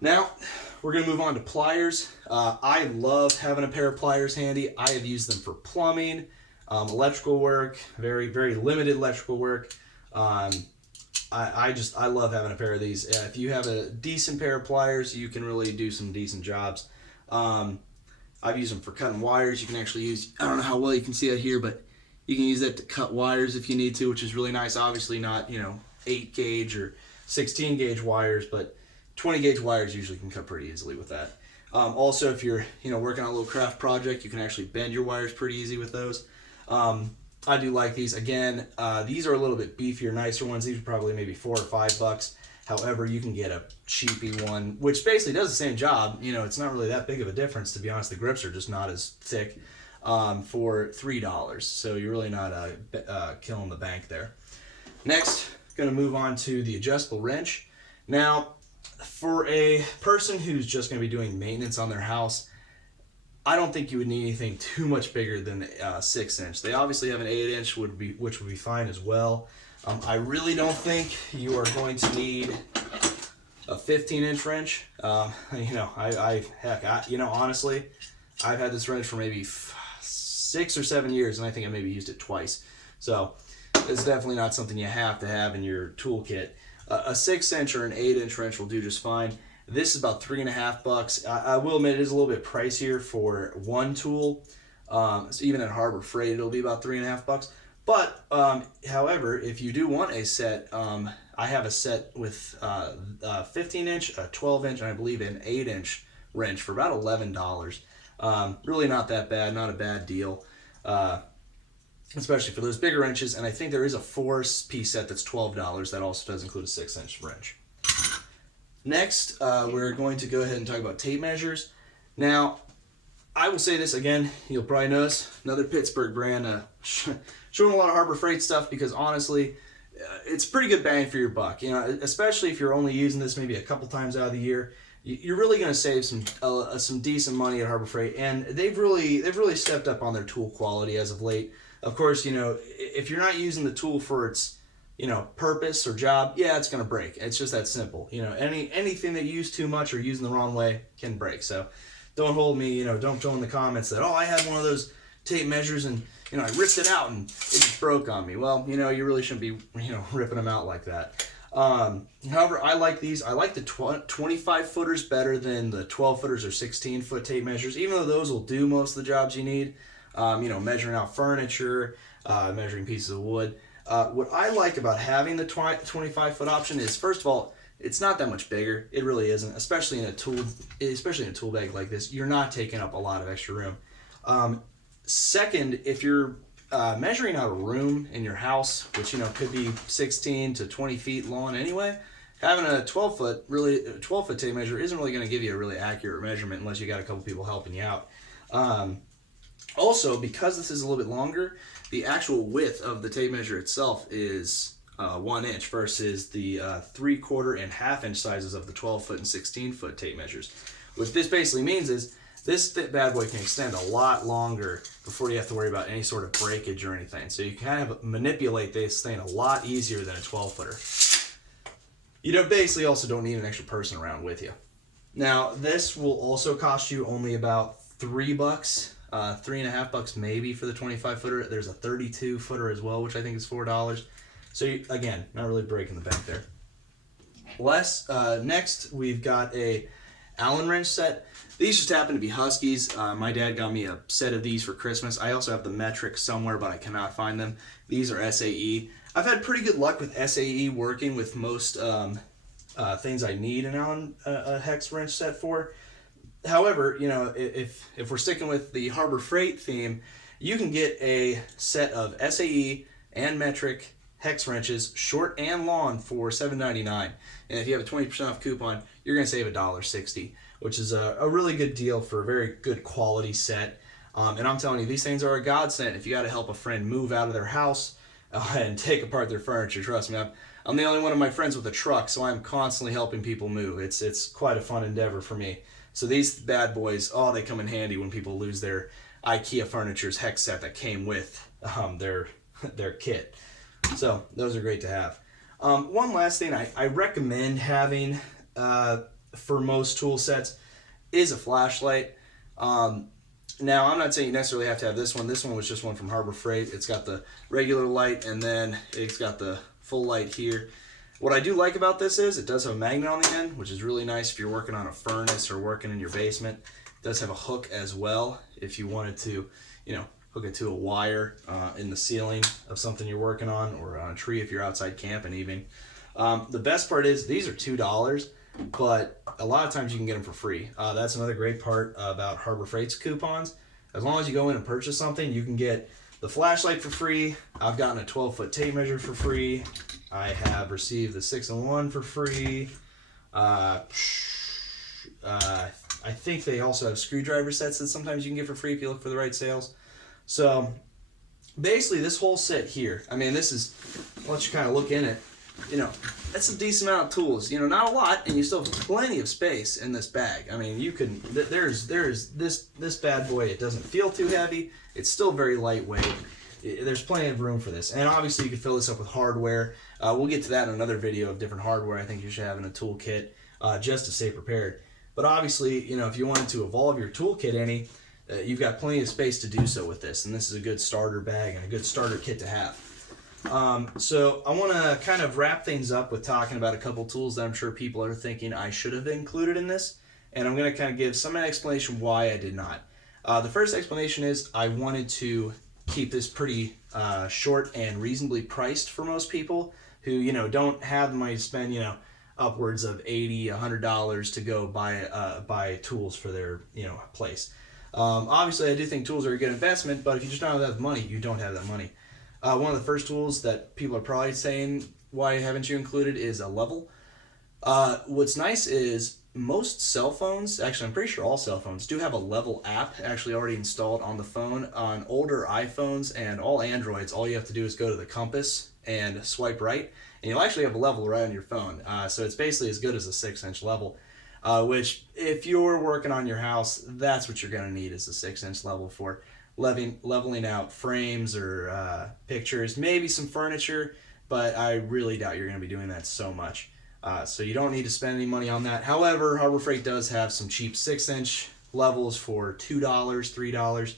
Now, we're going to move on to pliers. I love having a pair of pliers handy. I have used them for plumbing, electrical work, very, very limited electrical work. I love having a pair of these. If you have a decent pair of pliers, you can really do some decent jobs. I've used them for cutting wires. You can actually use, I don't know how well you can see that here, but you can use that to cut wires if you need to, which is really nice. Obviously not, 8 gauge or 16 gauge wires, but 20 gauge wires usually can cut pretty easily with that. Also, if you're, working on a little craft project, you can actually bend your wires pretty easy with those. I do like these. Again, these are a little bit beefier, nicer ones. These are probably maybe $4 or $5. However, you can get a cheapy one, which basically does the same job. It's not really that big of a difference, to be honest. The grips are just not as thick, for $3. So you're really not killing the bank there. Next, going to move on to the adjustable wrench. Now, for a person who's just going to be doing maintenance on their house, I don't think you would need anything too much bigger than a 6-inch. They obviously have an 8-inch, which would be fine as well. I really don't think you are going to need a 15-inch wrench. Honestly, I've had this wrench for maybe 6 or 7 years, and I think I maybe used it twice. So it's definitely not something you have to have in your toolkit. A 6-inch or an 8-inch wrench will do just fine. This is about $3.50. I will admit it is a little bit pricier for one tool. So even at Harbor Freight, it'll be about $3.50. But however, if you do want a set, I have a set with a 15-inch, a 12-inch, and I believe an 8-inch wrench for about $11. Really not that bad, not a bad deal, especially for those bigger wrenches. And I think there is a 4-piece set that's $12. That also does include a 6-inch wrench. Next, we're going to go ahead and talk about tape measures. Now, I will say this again, you'll probably notice, another Pittsburgh brand, showing a lot of Harbor Freight stuff, because honestly, it's pretty good bang for your buck. Especially if you're only using this maybe a couple times out of the year, you're really going to save some decent money at Harbor Freight, and they've really stepped up on their tool quality as of late. Of course, if you're not using the tool for its purpose or job, yeah, it's going to break. It's just that simple. Anything that you use too much or using the wrong way can break. So don't hold me, don't go in the comments that, I had one of those tape measures and, I ripped it out and it just broke on me. Well, you really shouldn't be, ripping them out like that. However, I like these. I like the 25 footers better than the 12 footers or 16-foot tape measures, even though those will do most of the jobs you need. Measuring out furniture, measuring pieces of wood. What I like about having the 25-foot option is, first of all, it's not that much bigger. It really isn't, especially in a tool bag like this. You're not taking up a lot of extra room. Second, if you're measuring out a room in your house, which could be 16 to 20 feet long anyway, having a 12-foot tape measure isn't really going to give you a really accurate measurement unless you got a couple people helping you out. Also, because this is a little bit longer, the actual width of the tape measure itself is 1 inch versus the 3/4 and 1/2 inch sizes of the 12-foot and 16-foot tape measures. What this basically means is this bad boy can extend a lot longer before you have to worry about any sort of breakage or anything. So you can kind of manipulate this thing a lot easier than a 12-footer. You basically also don't need an extra person around with you. Now, this will also cost you only about $3, $3.50 maybe for the 25-footer. There's a 32-footer as well, which I think is $4. So again, not really breaking the bank there. Next, we've got a Allen wrench set. These just happen to be Huskies. My dad got me a set of these for Christmas. I also have the metric somewhere, but I cannot find them. These are SAE. I've had pretty good luck with SAE working with most things I need an Allen hex wrench set for. However, if we're sticking with the Harbor Freight theme, you can get a set of SAE and metric hex wrenches, short and long, for $7.99. And if you have a 20% off coupon, you're going to save $1.60, which is a really good deal for a very good quality set. And I'm telling you, these things are a godsend if you got to help a friend move out of their house and take apart their furniture. Trust me, I'm the only one of my friends with a truck, so I'm constantly helping people move. It's quite a fun endeavor for me. So these bad boys, they come in handy when people lose their IKEA Furniture's hex set that came with their kit. So those are great to have. One last thing, I recommend having for most tool sets is a flashlight. Now, I'm not saying you necessarily have to have this one. This one was just one from Harbor Freight. It's got the regular light, and then it's got the full light here. What I do like about this is it does have a magnet on the end, which is really nice if you're working on a furnace or working in your basement. It does have a hook as well if you wanted to, hook it to a wire in the ceiling of something you're working on, or on a tree if you're outside camping even. The best part is these are $2, but a lot of times you can get them for free. That's another great part about Harbor Freight's coupons. As long as you go in and purchase something, you can get the flashlight for free. I've gotten a 12-foot tape measure for free. I have received the 6-in-1 for free. I think they also have screwdriver sets that sometimes you can get for free if you look for the right sales. So basically this whole set here, I mean, this is, I'll let you kind of look in it. That's a decent amount of tools. Not a lot, and you still have plenty of space in this bag. I mean, you can, there's this bad boy. It doesn't feel too heavy. It's still very lightweight. There's plenty of room for this. And obviously you can fill this up with hardware. We'll get to that in another video of different hardware I think you should have in a toolkit just to stay prepared. But obviously, if you wanted to evolve your toolkit any, you've got plenty of space to do so with this. And this is a good starter bag and a good starter kit to have. So I want to kind of wrap things up with talking about a couple tools that I'm sure people are thinking I should have included in this, and I'm going to kind of give some explanation why I did not. The first explanation is I wanted to keep this pretty short and reasonably priced for most people who don't have the money to spend upwards of $80, $100 to go buy tools for their place. Obviously I do think tools are a good investment, but if you just don't have that money, you don't have that money. One of the first tools that people are probably saying, why haven't you included, is a level. What's nice is most cell phones, actually I'm pretty sure all cell phones, do have a level app actually already installed on the phone. On older iPhones and all Androids, all you have to do is go to the compass and swipe right, and you'll actually have a level right on your phone. So it's basically as good as a 6-inch level, which if you're working on your house, that's what you're going to need, is a 6-inch level for leveling out frames or pictures, maybe some furniture, but I really doubt you're going to be doing that so much. So you don't need to spend any money on that. However, Harbor Freight does have some cheap 6-inch levels for $2, $3.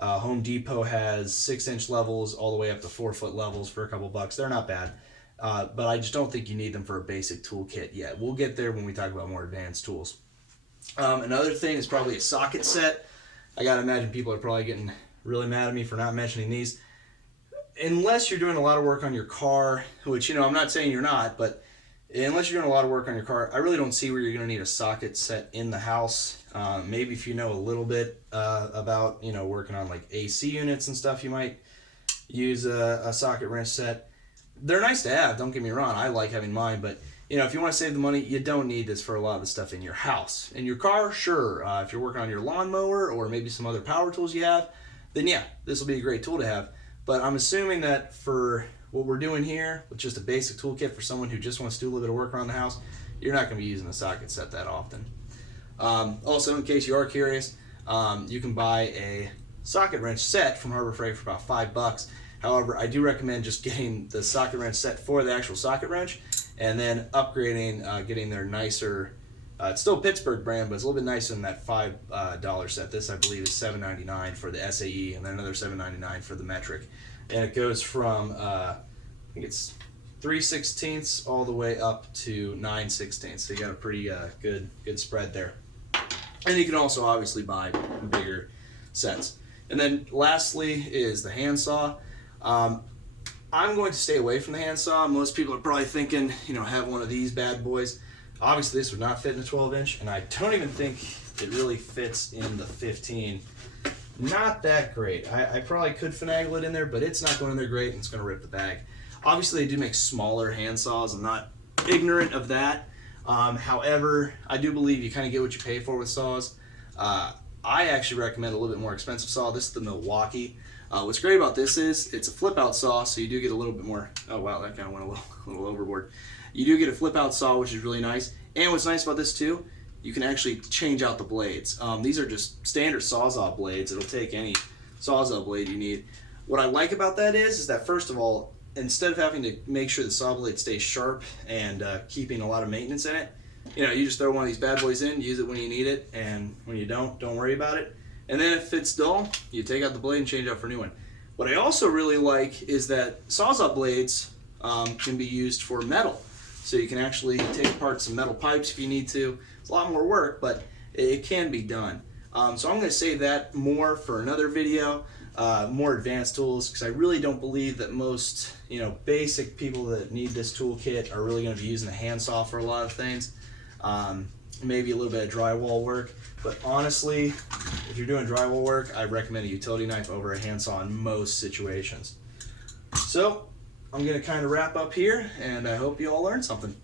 Home Depot has 6-inch levels all the way up to 4-foot levels for a couple bucks. They're not bad, but I just don't think you need them for a basic toolkit yet. We'll get there when we talk about more advanced tools. Another thing is probably a socket set. I gotta imagine people are probably getting really mad at me for not mentioning these. Unless you're doing a lot of work on your car, which I'm not saying you're not, but unless you're doing a lot of work on your car, I really don't see where you're going to need a socket set in the house. Maybe if you know a little bit about working on like AC units and stuff, you might use a socket wrench set. They're nice to have, don't get me wrong, I like having mine, but if you want to save the money, you don't need this for a lot of the stuff in your house. In your car, sure. If you're working on your lawnmower or maybe some other power tools you have, then yeah, this will be a great tool to have. But I'm assuming that for what we're doing here, with just a basic toolkit for someone who just wants to do a little bit of work around the house, you're not going to be using a socket set that often. Also, in case you are curious, you can buy a socket wrench set from Harbor Freight for about $5. However, I do recommend just getting the socket wrench set for the actual socket wrench, and then upgrading, getting their nicer, it's still a Pittsburgh brand, but it's a little bit nicer than that $5 set. This, I believe, is $7.99 for the SAE, and then another $7.99 for the metric. And it goes from, I think it's 3/16 all the way up to 9/16. So you got a pretty good spread there. And you can also obviously buy bigger sets. And then lastly is the handsaw. I'm going to stay away from the handsaw. Most people are probably thinking, have one of these bad boys. Obviously this would not fit in a 12-inch, and I don't even think it really fits in the 15. Not that great. I probably could finagle it in there, but it's not going in there great, and it's going to rip the bag. Obviously they do make smaller handsaws. I'm not ignorant of that. However, I do believe you kind of get what you pay for with saws. I actually recommend a little bit more expensive saw. This is the Milwaukee. What's great about this is it's a flip out saw, so you do get a little bit more. Oh wow, that kind of went a little overboard. You do get a flip out saw, which is really nice. And what's nice about this too, you can actually change out the blades. These are just standard Sawzall blades. It'll take any Sawzall blade you need. What I like about that is that first of all, instead of having to make sure the saw blade stays sharp and keeping a lot of maintenance in it, you know, you just throw one of these bad boys in, use it when you need it, and when you don't worry about it. And then if it's dull, you take out the blade and change out for a new one. What I also really like is that Sawzall blades can be used for metal. So you can actually take apart some metal pipes if you need to. It's a lot more work, but it can be done. So I'm going to save that more for another video, more advanced tools, because I really don't believe that most, you know, basic people that need this toolkit are really going to be using the handsaw for a lot of things. Maybe a little bit of drywall work, but honestly, if you're doing drywall work, I recommend a utility knife over a handsaw in most situations. So I'm going to kind of wrap up here, and I hope you all learned something.